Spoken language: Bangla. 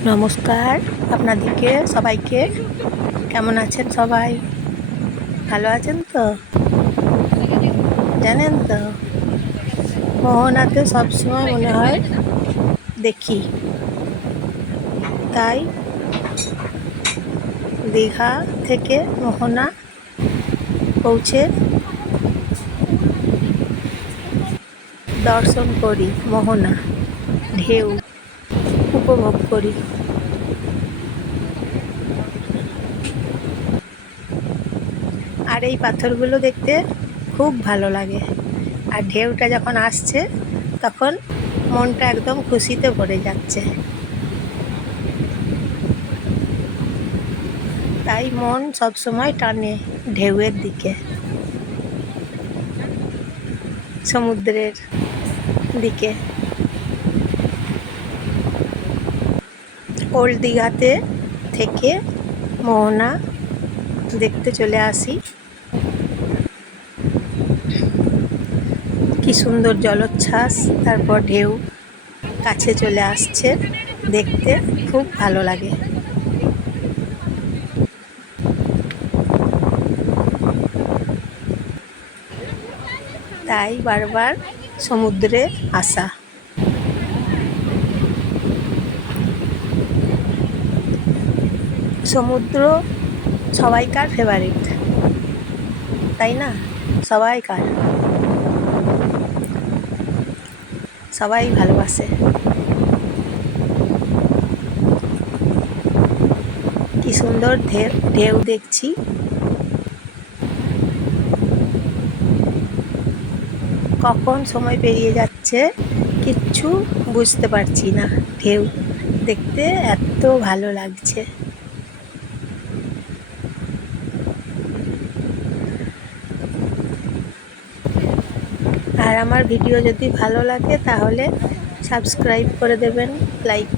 নমস্কার আপনাদেরকে সবাইকে। কেমন আছেন সবাই? ভালো আছেন তো? জানেন তো, মোহনাতে সবসময় মনে হয় দেখি, তাই দীঘা থেকে মোহনা পৌঁছে দর্শন করি, মোহনা ঢেউ উপভোগ করি। আর এই পাথরগুলো দেখতে খুব ভালো লাগে, আর ঢেউটা যখন আসছে তখন মনটা একদম খুশিতে ভরে যাচ্ছে। তাই মন সবসময় টানে ঢেউয়ের দিকে, সমুদ্রের দিকে। ওল্ড দীঘাতে থেকে মোহনা দেখতে চলে আসি। কি সুন্দর জলোচ্ছ্বাস, তারপর ঢেউ কাছে চলে আসছে, দেখতে খুব ভালো লাগে। তাই বারবার সমুদ্রে আসা। সমুদ্র সবাইকার ফেভারিট, তাই না? সবাইকার, সবাই ভালোবাসে। কি সুন্দর ঢেউ দেখছি। কখন সময় পেরিয়ে যাচ্ছে কিচ্ছু বুঝতে পারছি না। ঢেউ দেখতে এত ভালো লাগছে। আর আমার ভিডিও যদি ভালো লাগে তাহলে সাবস্ক্রাইব করে দেবেন, লাইক